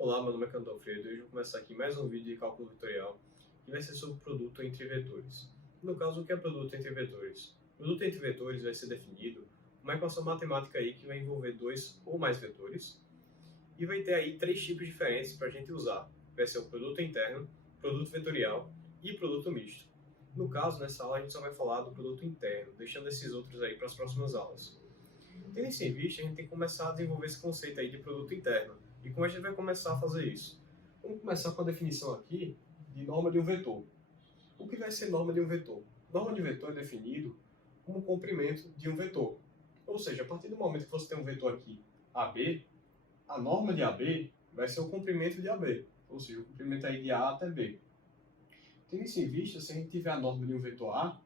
Olá, meu nome é Cantor Freire e hoje eu vou começar aqui mais um vídeo de cálculo vetorial que vai ser sobre produto entre vetores. No caso, o que é produto entre vetores? Produto entre vetores vai ser definido uma equação matemática aí que vai envolver dois ou mais vetores e vai ter aí três tipos diferentes para a gente usar. Vai ser o produto interno, produto vetorial e produto misto. No caso, nessa aula a gente só vai falar do produto interno, deixando esses outros aí para as próximas aulas. Tendo isso em vista, a gente tem que começar a desenvolver esse conceito aí de produto interno. E como a gente vai começar a fazer isso? Vamos começar com a definição aqui de norma de um vetor. O que vai ser norma de um vetor? Norma de vetor é definido como comprimento de um vetor. Ou seja, a partir do momento que você tem um vetor aqui, AB, a norma de AB vai ser o comprimento de AB. Ou seja, o comprimento aí de A até B. Tendo isso em vista, se a gente tiver a norma de um vetor A,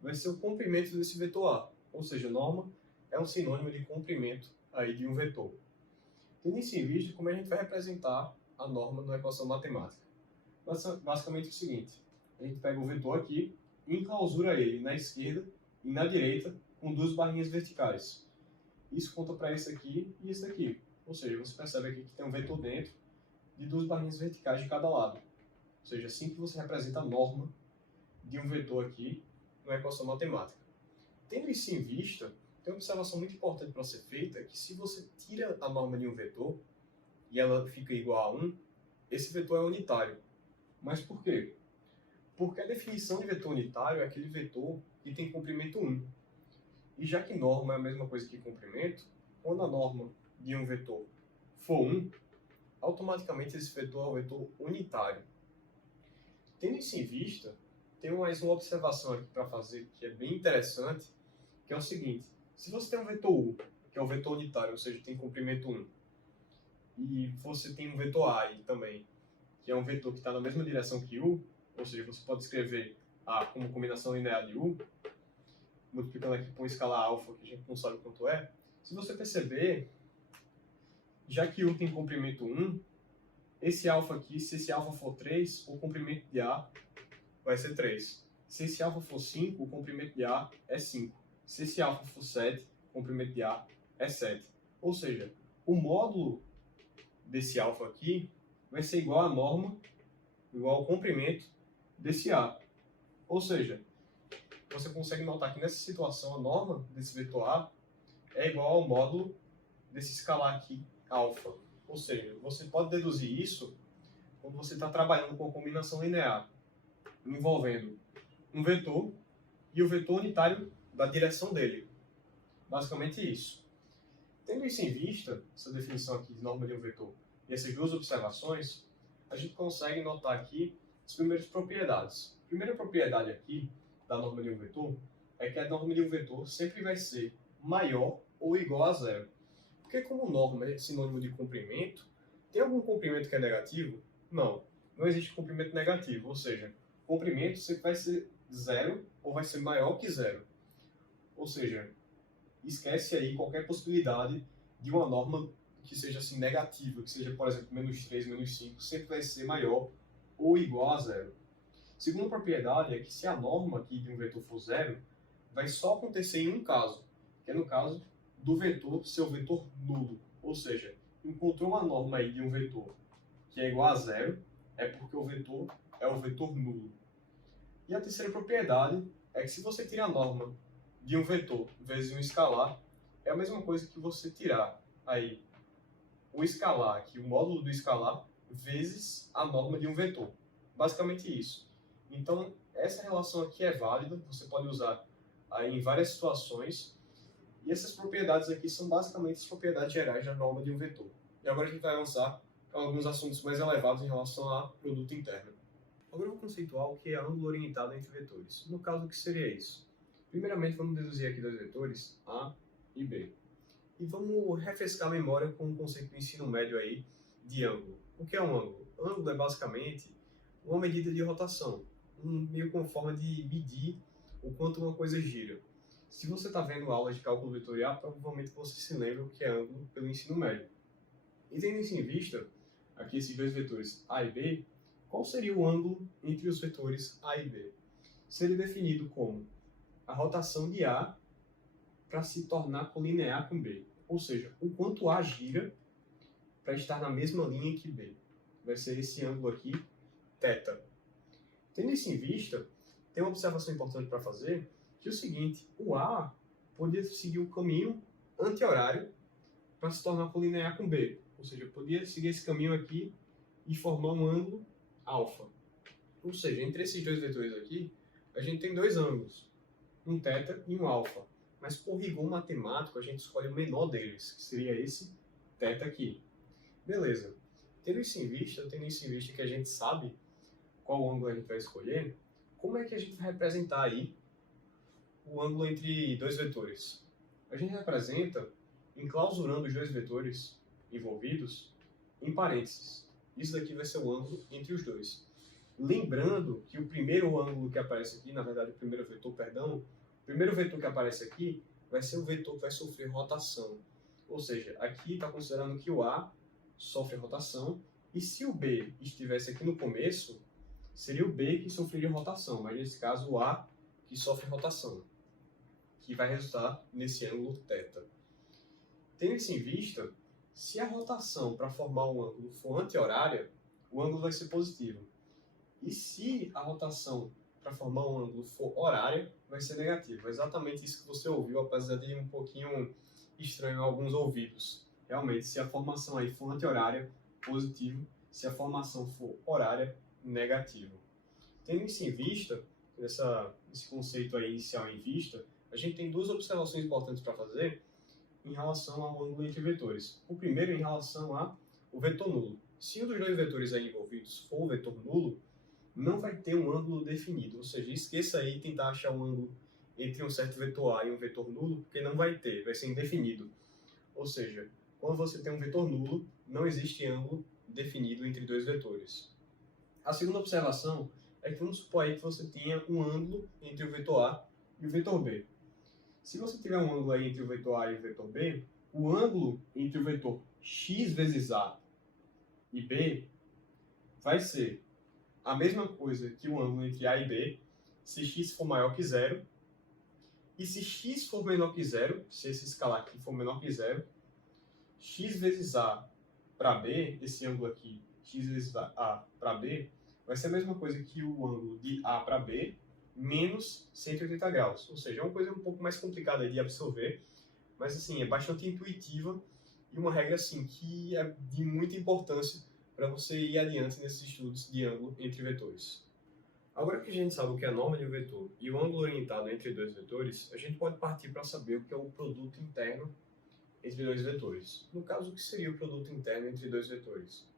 vai ser o comprimento desse vetor A. Ou seja, norma é um sinônimo de comprimento aí de um vetor. Tendo isso em vista, como a gente vai representar a norma na equação matemática? Basicamente é o seguinte, a gente pega o vetor aqui e enclausura ele na esquerda e na direita com duas barrinhas verticais. Isso conta para esse aqui e esse aqui. Ou seja, você percebe aqui que tem um vetor dentro de duas barrinhas verticais de cada lado. Ou seja, assim que você representa a norma de um vetor aqui na equação matemática. Tendo isso em vista, tem uma observação muito importante para ser feita, que se você tira a norma de um vetor e ela fica igual a 1, esse vetor é unitário. Mas por quê? Porque a definição de vetor unitário é aquele vetor que tem comprimento 1. E já que norma é a mesma coisa que comprimento, quando a norma de um vetor for 1, automaticamente esse vetor é um vetor unitário. Tendo isso em vista, tem mais uma observação aqui para fazer que é bem interessante, que é o seguinte: se você tem um vetor U, que é o vetor unitário, ou seja, tem comprimento 1, e você tem um vetor A aí também, que é um vetor que está na mesma direção que U, ou seja, você pode escrever A como combinação linear de U, multiplicando aqui por uma escala alfa, que a gente não sabe quanto é. Se você perceber, já que U tem comprimento 1, esse alfa aqui, se esse alfa for 3, o comprimento de A vai ser 3. Se esse alfa for 5, o comprimento de A é 5. Se esse alfa for 7, o comprimento de A é 7. Ou seja, o módulo desse alfa aqui vai ser igual à norma, igual ao comprimento desse A. Ou seja, você consegue notar que nessa situação a norma desse vetor A é igual ao módulo desse escalar aqui, alfa. Ou seja, você pode deduzir isso quando você está trabalhando com a combinação linear, envolvendo um vetor e o vetor unitário da direção dele. Basicamente isso. Tendo isso em vista, essa definição aqui de norma de um vetor e essas duas observações, a gente consegue notar aqui as primeiras propriedades. A primeira propriedade aqui da norma de um vetor é que a norma de um vetor sempre vai ser maior ou igual a zero. Porque como norma é sinônimo de comprimento, tem algum comprimento que é negativo? Não. Não existe comprimento negativo, ou seja, comprimento sempre vai ser zero ou vai ser maior que zero. Ou seja, esquece aí qualquer possibilidade de uma norma que seja assim negativa, que seja, por exemplo, menos 3, menos 5, sempre vai ser maior ou igual a zero. Segunda propriedade é que se a norma aqui de um vetor for zero, vai só acontecer em um caso, que é no caso do vetor ser o vetor nulo. Ou seja, encontrou uma norma aí de um vetor que é igual a zero, é porque o vetor é o vetor nulo. E a terceira propriedade é que se você tira a norma de um vetor vezes um escalar, é a mesma coisa que você tirar aí o escalar, aqui, o módulo do escalar, vezes a norma de um vetor. Basicamente isso. Então, essa relação aqui é válida, você pode usar aí em várias situações, e essas propriedades aqui são basicamente as propriedades gerais da norma de um vetor. E agora a gente vai avançar para alguns assuntos mais elevados em relação a produto interno. Agora eu vou conceituar o que é ângulo orientado entre vetores. No caso, o que seria isso? Primeiramente, vamos deduzir aqui dois vetores, A e B. E vamos refrescar a memória com o conceito do ensino médio aí de ângulo. O que é um ângulo? Ângulo é basicamente uma medida de rotação, meio com forma de medir o quanto uma coisa gira. Se você está vendo aulas de cálculo vetorial, provavelmente você se lembra o que é ângulo pelo ensino médio. E tendo isso em vista, aqui esses dois vetores A e B, qual seria o ângulo entre os vetores A e B? Seria definido como a rotação de A para se tornar colinear com B. Ou seja, o quanto A gira para estar na mesma linha que B. Vai ser esse ângulo aqui, θ. Tendo isso em vista, tem uma observação importante para fazer, que é o seguinte, o A podia seguir o caminho anti-horário para se tornar colinear com B. Ou seja, podia seguir esse caminho aqui e formar um ângulo alfa. Ou seja, entre esses dois vetores aqui, a gente tem dois ângulos, um θ e um alfa. Mas por rigor matemático, a gente escolhe o menor deles, que seria esse θ aqui. Beleza. Tendo isso em vista que a gente sabe qual ângulo a gente vai escolher, como é que a gente vai representar aí o ângulo entre dois vetores? A gente representa enclausurando os dois vetores envolvidos em parênteses. Isso daqui vai ser o ângulo entre os dois. Lembrando que o primeiro ângulo que aparece aqui, na verdade o primeiro vetor que aparece aqui vai ser o vetor que vai sofrer rotação. Ou seja, aqui está considerando que o A sofre rotação, e se o B estivesse aqui no começo, seria o B que sofreria rotação, mas nesse caso o A que sofre rotação, que vai resultar nesse ângulo θ. Tendo isso em vista, se a rotação para formar um ângulo for anti-horária, o ângulo vai ser positivo. E se a rotação para formar um ângulo for horária, vai ser negativo. É exatamente isso que você ouviu, apesar de um pouquinho estranho a alguns ouvidos. Realmente, se a formação aí for anti-horária, positivo. Se a formação for horária, negativo. Tendo isso em vista, esse conceito aí inicial em vista, a gente tem duas observações importantes para fazer em relação ao ângulo entre vetores. O primeiro em relação ao vetor nulo. Se um dos dois vetores aí envolvidos for o vetor nulo, não vai ter um ângulo definido. Ou seja, esqueça aí tentar achar um ângulo entre um certo vetor A e um vetor nulo, porque não vai ter, vai ser indefinido. Ou seja, quando você tem um vetor nulo, não existe ângulo definido entre dois vetores. A segunda observação é que vamos supor aí que você tenha um ângulo entre o vetor A e o vetor B. Se você tiver um ângulo aí entre o vetor A e o vetor B, o ângulo entre o vetor x vezes A e B vai ser a mesma coisa que o ângulo entre A e B, se x for maior que zero, e se x for menor que zero, se esse escalar aqui for menor que zero, x vezes A para B, esse ângulo aqui, x vezes A para B, vai ser a mesma coisa que o ângulo de A para B, menos 180 graus. Ou seja, é uma coisa um pouco mais complicada de absorver, mas assim, é bastante intuitiva e uma regra assim, que é de muita importância para você ir adiante nesses estudos de ângulo entre vetores. Agora que a gente sabe o que é a norma de um vetor e o ângulo orientado entre dois vetores, a gente pode partir para saber o que é o produto interno entre dois vetores. No caso, o que seria o produto interno entre dois vetores?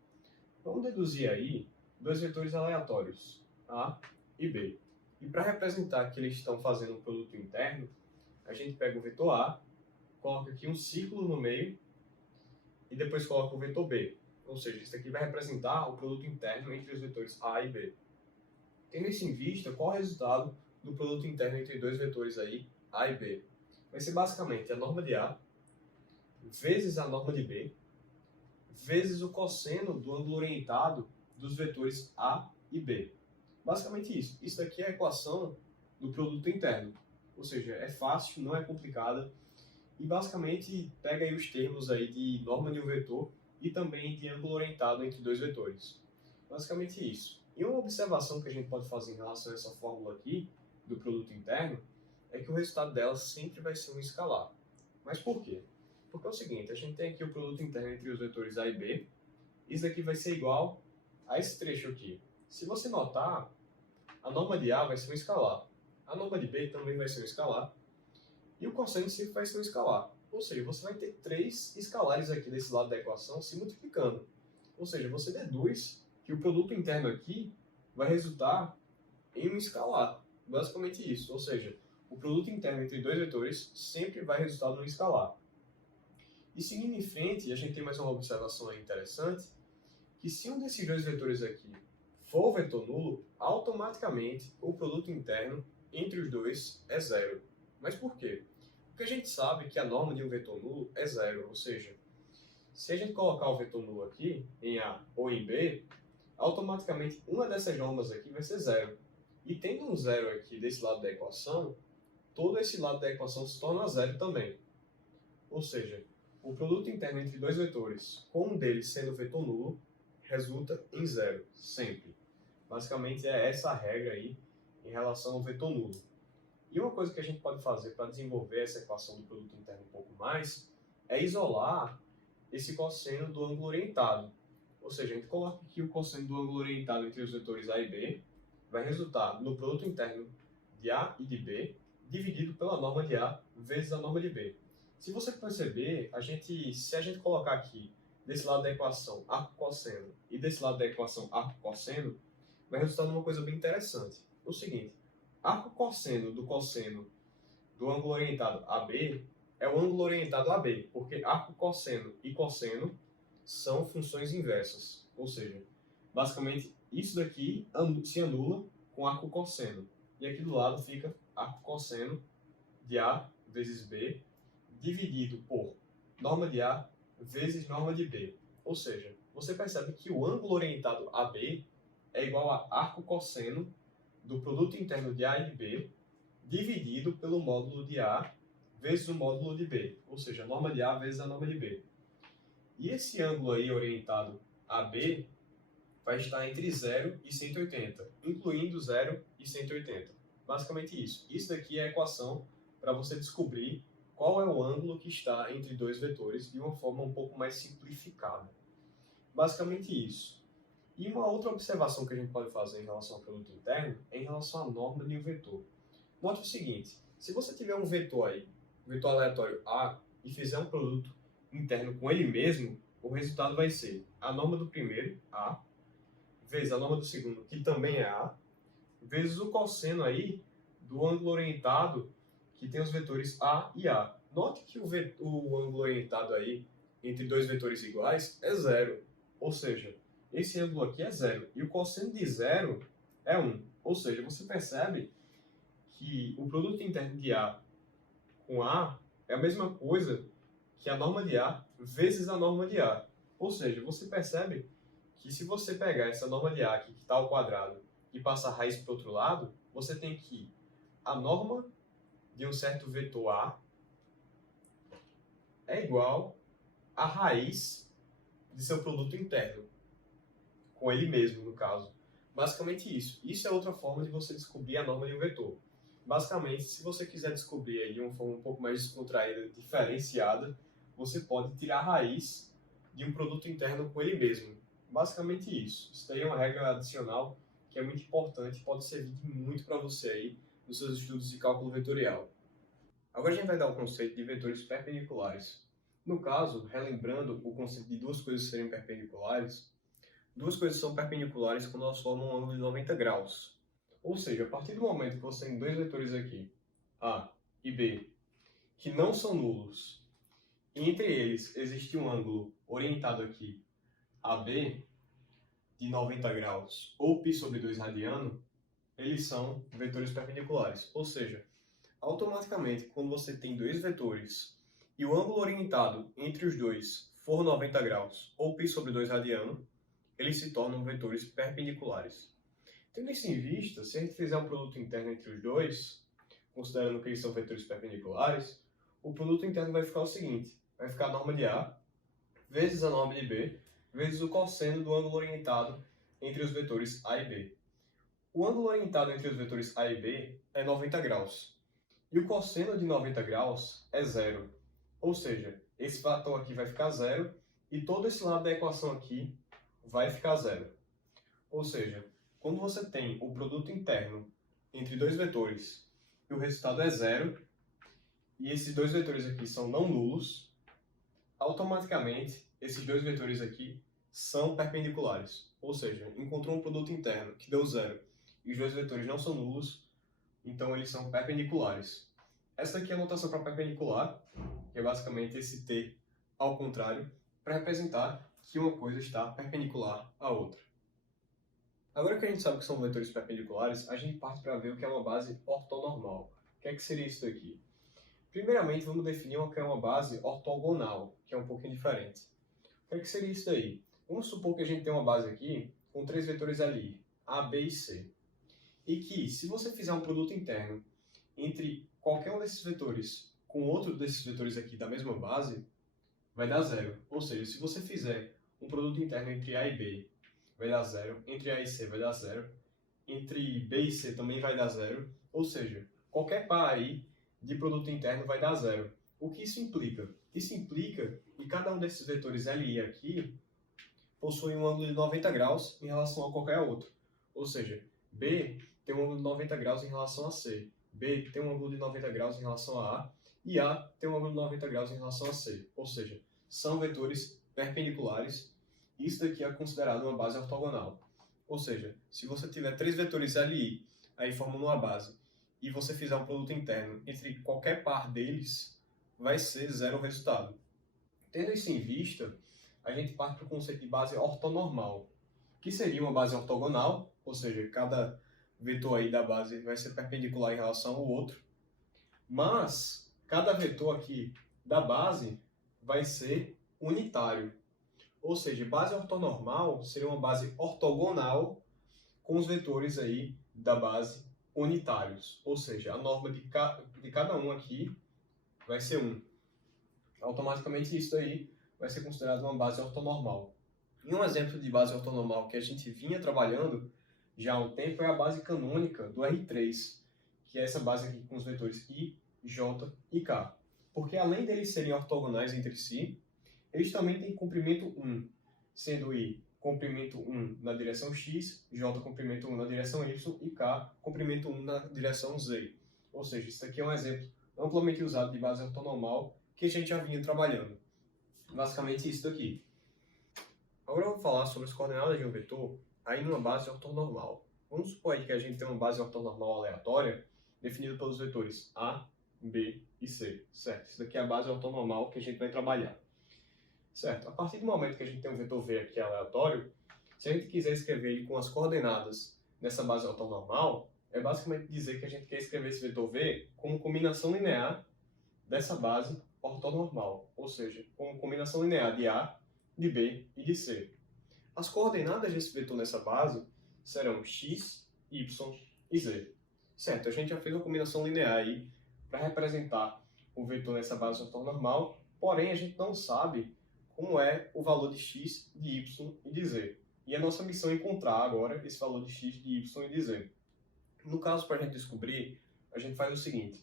Vamos deduzir aí dois vetores aleatórios, A e B. E para representar que eles estão fazendo um produto interno, a gente pega o vetor A, coloca aqui um círculo no meio e depois coloca o vetor B. Ou seja, isso aqui vai representar o produto interno entre os vetores A e B. Tendo isso em vista, qual é o resultado do produto interno entre dois vetores aí, A e B? Vai ser basicamente a norma de A vezes a norma de B vezes o cosseno do ângulo orientado dos vetores A e B. Basicamente isso. Isso daqui é a equação do produto interno. Ou seja, é fácil, não é complicada. E basicamente pega aí os termos aí de norma de um vetor e também de ângulo orientado entre dois vetores. Basicamente isso. E uma observação que a gente pode fazer em relação a essa fórmula aqui, do produto interno, é que o resultado dela sempre vai ser um escalar. Mas por quê? Porque é o seguinte, a gente tem aqui o produto interno entre os vetores A e B, isso aqui vai ser igual a esse trecho aqui. Se você notar, a norma de A vai ser um escalar, a norma de B também vai ser um escalar, e o cosseno sempre vai ser um escalar. Ou seja, você vai ter três escalares aqui desse lado da equação se multiplicando. Ou seja, você deduz que o produto interno aqui vai resultar em um escalar. Basicamente isso. Ou seja, o produto interno entre dois vetores sempre vai resultar num escalar. E seguindo em frente, a gente tem mais uma observação aí interessante, que se um desses dois vetores aqui for vetor nulo, automaticamente o produto interno entre os dois é zero. Mas por quê? Porque a gente sabe que a norma de um vetor nulo é zero, ou seja, se a gente colocar o vetor nulo aqui, em A ou em B, automaticamente uma dessas normas aqui vai ser zero. E tendo um zero aqui desse lado da equação, todo esse lado da equação se torna zero também. Ou seja, o produto interno entre dois vetores, com um deles sendo vetor nulo, resulta em zero, sempre. Basicamente é essa a regra aí em relação ao vetor nulo. E uma coisa que a gente pode fazer para desenvolver essa equação do produto interno um pouco mais é isolar esse cosseno do ângulo orientado. Ou seja, a gente coloca aqui o cosseno do ângulo orientado entre os vetores A e B, vai resultar no produto interno de A e de B, dividido pela norma de A vezes a norma de B. Se você perceber, se a gente colocar aqui, desse lado da equação, arco-cosseno, e desse lado da equação, arco-cosseno, vai resultar numa coisa bem interessante. O seguinte, arco-cosseno do ângulo orientado AB é o ângulo orientado AB, porque arco-cosseno e cosseno são funções inversas. Ou seja, basicamente, isso daqui se anula com arco-cosseno. E aqui do lado fica arco-cosseno de A vezes B, dividido por norma de A vezes norma de B. Ou seja, você percebe que o ângulo orientado AB é igual a arco-cosseno do produto interno de A e de B, dividido pelo módulo de A vezes o módulo de B. Ou seja, a norma de A vezes a norma de B. E esse ângulo aí orientado AB vai estar entre 0 e 180, incluindo 0 e 180. Basicamente isso. Isso daqui é a equação para você descobrir qual é o ângulo que está entre dois vetores de uma forma um pouco mais simplificada. Basicamente isso. E uma outra observação que a gente pode fazer em relação ao produto interno é em relação à norma de um vetor. Note o seguinte, se você tiver um vetor aí, um vetor aleatório A, e fizer um produto interno com ele mesmo, o resultado vai ser a norma do primeiro, A, vezes a norma do segundo, que também é A, vezes o cosseno aí do ângulo orientado, que tem os vetores A e A. Note que o ângulo orientado aí entre dois vetores iguais é zero. Ou seja, esse ângulo aqui é zero. E o cosseno de zero é 1. Ou seja, você percebe que o produto interno de A com A é a mesma coisa que a norma de A vezes a norma de A. Ou seja, você percebe que se você pegar essa norma de A aqui, que está ao quadrado, e passar a raiz para o outro lado, você tem que a norma de um certo vetor A é igual à raiz de seu produto interno, com ele mesmo, no caso. Basicamente isso. Isso é outra forma de você descobrir a norma de um vetor. Basicamente, se você quiser descobrir aí de uma forma um pouco mais descontraída, diferenciada, você pode tirar a raiz de um produto interno com ele mesmo. Basicamente isso. Isso daí é uma regra adicional que é muito importante e pode servir muito para você aí nos seus estudos de cálculo vetorial. Agora a gente vai dar o conceito de vetores perpendiculares. No caso, relembrando o conceito de duas coisas serem perpendiculares, duas coisas são perpendiculares quando elas formam um ângulo de 90 graus. Ou seja, a partir do momento que você tem dois vetores aqui, A e B, que não são nulos, e entre eles existe um ângulo orientado aqui, AB, de 90 graus, ou π sobre 2 radiano, eles são vetores perpendiculares. Ou seja, automaticamente, quando você tem dois vetores e o ângulo orientado entre os dois for 90 graus, ou π sobre 2 radiano, eles se tornam vetores perpendiculares. Tendo isso em vista, se a gente fizer um produto interno entre os dois, considerando que eles são vetores perpendiculares, o produto interno vai ficar o seguinte, vai ficar a norma de A vezes a norma de B vezes o cosseno do ângulo orientado entre os vetores A e B. O ângulo orientado entre os vetores A e B é 90 graus, e o cosseno de 90 graus é zero. Ou seja, esse fator aqui vai ficar zero, e todo esse lado da equação aqui vai ficar zero. Ou seja, quando você tem o produto interno entre dois vetores e o resultado é zero, e esses dois vetores aqui são não nulos, automaticamente esses dois vetores aqui são perpendiculares. Ou seja, encontrou um produto interno que deu zero e os dois vetores não são nulos, então eles são perpendiculares. Essa aqui é a notação para perpendicular, que é basicamente esse T ao contrário, para representar que uma coisa está perpendicular à outra. Agora que a gente sabe que são vetores perpendiculares, a gente parte para ver o que é uma base ortonormal. O que é que seria isso daqui? Primeiramente, vamos definir o que é uma base ortogonal, que é um pouquinho diferente. O que é que seria isso daí? Vamos supor que a gente tem uma base aqui com três vetores ali, A, B e C. E que, se você fizer um produto interno entre qualquer um desses vetores com outro desses vetores aqui da mesma base, vai dar zero. Ou seja, se você fizer um produto interno entre A e B, vai dar zero. Entre A e C vai dar zero. Entre B e C também vai dar zero. Ou seja, qualquer par aí de produto interno vai dar zero. O que isso implica? Isso implica que cada um desses vetores L e I aqui possui um ângulo de 90 graus em relação a qualquer outro. Ou seja, B tem um ângulo de 90 graus em relação a C. B tem um ângulo de 90 graus em relação a A. E A tem um ângulo de 90 graus em relação a C. Ou seja, são vetores perpendiculares. Isso daqui é considerado uma base ortogonal. Ou seja, se você tiver três vetores L e I, aí formando uma base, e você fizer um produto interno entre qualquer par deles, vai ser zero o resultado. Tendo isso em vista, a gente parte para o conceito de base ortonormal, que seria uma base ortogonal, ou seja, cada vetor aí da base vai ser perpendicular em relação ao outro, mas cada vetor aqui da base vai ser unitário. Ou seja, base ortonormal seria uma base ortogonal com os vetores aí da base unitários. Ou seja, a norma de cada um aqui vai ser 1. Automaticamente isso aí vai ser considerado uma base ortonormal. E um exemplo de base ortonormal que a gente vinha trabalhando já há um tempo é a base canônica do R3, que é essa base aqui com os vetores I, J e K. Porque além deles serem ortogonais entre si, eles também têm comprimento 1, sendo I comprimento 1 na direção X, J comprimento 1 na direção Y e K comprimento 1 na direção Z. Ou seja, isso aqui é um exemplo amplamente usado de base ortonormal que a gente já vinha trabalhando. Basicamente isso daqui. Agora eu vou falar sobre as coordenadas de um vetor aí numa base ortonormal. Vamos supor aí que a gente tem uma base ortonormal aleatória definida pelos vetores A, B e C, certo? Isso daqui é a base ortonormal que a gente vai trabalhar. Certo? A partir do momento que a gente tem um vetor V aqui aleatório, se a gente quiser escrever ele com as coordenadas nessa base ortonormal, é basicamente dizer que a gente quer escrever esse vetor V como combinação linear dessa base ortonormal, ou seja, como combinação linear de A, de B e de C. As coordenadas desse vetor nessa base serão x, y e z. Certo? A gente já fez uma combinação linear aí para representar o vetor nessa base ortonormal, porém a gente não sabe como é o valor de x, de y e de z. E a nossa missão é encontrar agora esse valor de x, de y e de z. No caso, para a gente descobrir, a gente faz o seguinte.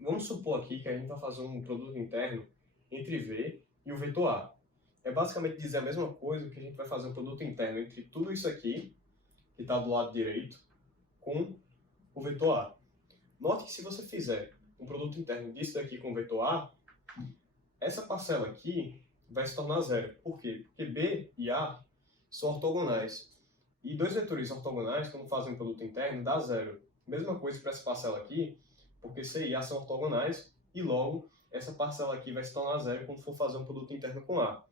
Vamos supor aqui que a gente está fazendo um produto interno entre V e o vetor A. É basicamente dizer a mesma coisa que a gente vai fazer um produto interno entre tudo isso aqui, que está do lado direito, com o vetor A. Note que se você fizer um produto interno disso daqui com o vetor A, essa parcela aqui vai se tornar zero. Por quê? Porque B e A são ortogonais. E dois vetores ortogonais, quando fazem um produto interno, dá zero. Mesma coisa para essa parcela aqui, porque C e A são ortogonais, e logo essa parcela aqui vai se tornar zero quando for fazer um produto interno com A.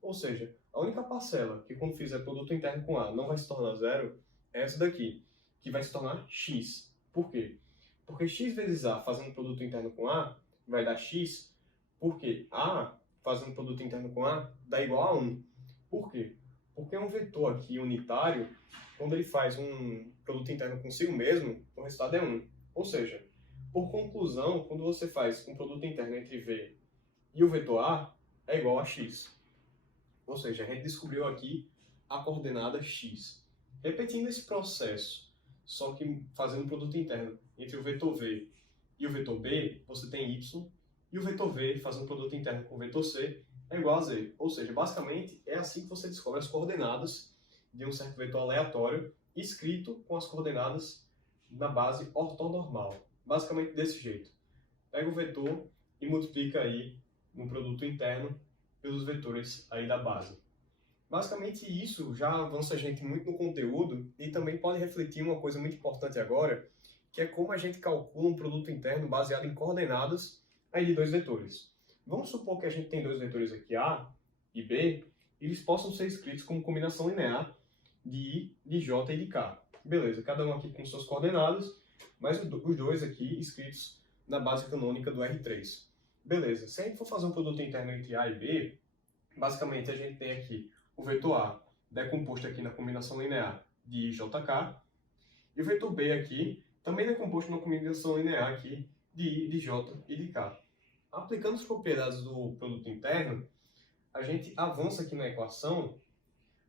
Ou seja, a única parcela que quando fizer produto interno com A não vai se tornar zero é essa daqui, que vai se tornar x. Por quê? Porque x vezes A fazendo produto interno com A vai dar x, porque A fazendo produto interno com A dá igual a 1. Por quê? Porque um vetor aqui unitário, quando ele faz um produto interno consigo mesmo, o resultado é 1. Ou seja, por conclusão, quando você faz um produto interno entre V e o vetor A, é igual a x. Ou seja, a gente descobriu aqui a coordenada x. Repetindo esse processo, só que fazendo um produto interno entre o vetor V e o vetor B, você tem y, e o vetor V fazendo um produto interno com o vetor C é igual a z. Ou seja, basicamente é assim que você descobre as coordenadas de um certo vetor aleatório escrito com as coordenadas na base ortonormal. Basicamente desse jeito. Pega o vetor e multiplica aí no produto interno pelos vetores aí da base. Basicamente isso já avança a gente muito no conteúdo e também pode refletir uma coisa muito importante agora, que é como a gente calcula um produto interno baseado em coordenadas aí de dois vetores. Vamos supor que a gente tem dois vetores aqui, A e B, e eles possam ser escritos como combinação linear de I, de J e de K. Beleza, cada um aqui com suas coordenadas, mas os dois aqui escritos na base canônica do R3. Beleza, se a gente for fazer um produto interno entre A e B, basicamente a gente tem aqui o vetor A decomposto aqui na combinação linear de I, J, K, e o vetor B aqui também decomposto na combinação linear aqui de I, de J e de K. Aplicando as propriedades do produto interno, a gente avança aqui na equação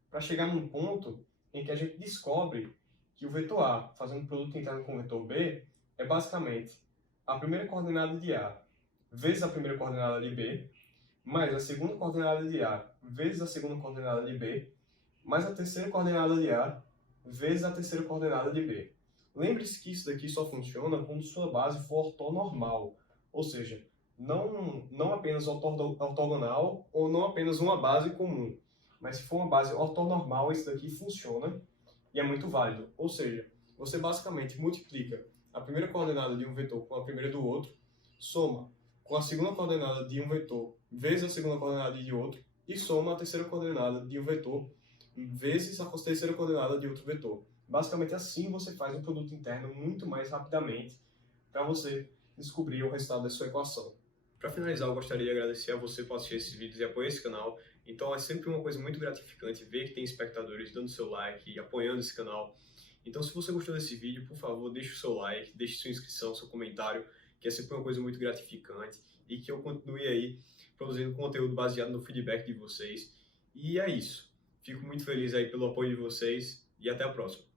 para chegar num ponto em que a gente descobre que o vetor A, fazendo um produto interno com o vetor B, é basicamente a primeira coordenada de A vezes a primeira coordenada de B, mais a segunda coordenada de A vezes a segunda coordenada de B, mais a terceira coordenada de A vezes a terceira coordenada de B. Lembre-se que isso daqui só funciona quando sua base for ortonormal, ou seja, não apenas ortogonal ou não apenas uma base comum, mas se for uma base ortonormal, isso daqui funciona e é muito válido. Ou seja, você basicamente multiplica a primeira coordenada de um vetor com a primeira do outro, soma com a segunda coordenada de um vetor vezes a segunda coordenada de outro e soma a terceira coordenada de um vetor vezes a terceira coordenada de outro vetor. Basicamente assim você faz um produto interno muito mais rapidamente para você descobrir o resultado da sua equação. Para finalizar, eu gostaria de agradecer a você por assistir esses vídeos e apoiar esse canal. Então é sempre uma coisa muito gratificante ver que tem espectadores dando seu like e apoiando esse canal. Então se você gostou desse vídeo, por favor, deixe o seu like, deixe sua inscrição, seu comentário, que é sempre uma coisa muito gratificante e que eu continue aí produzindo conteúdo baseado no feedback de vocês. E é isso. Fico muito feliz aí pelo apoio de vocês e até a próxima.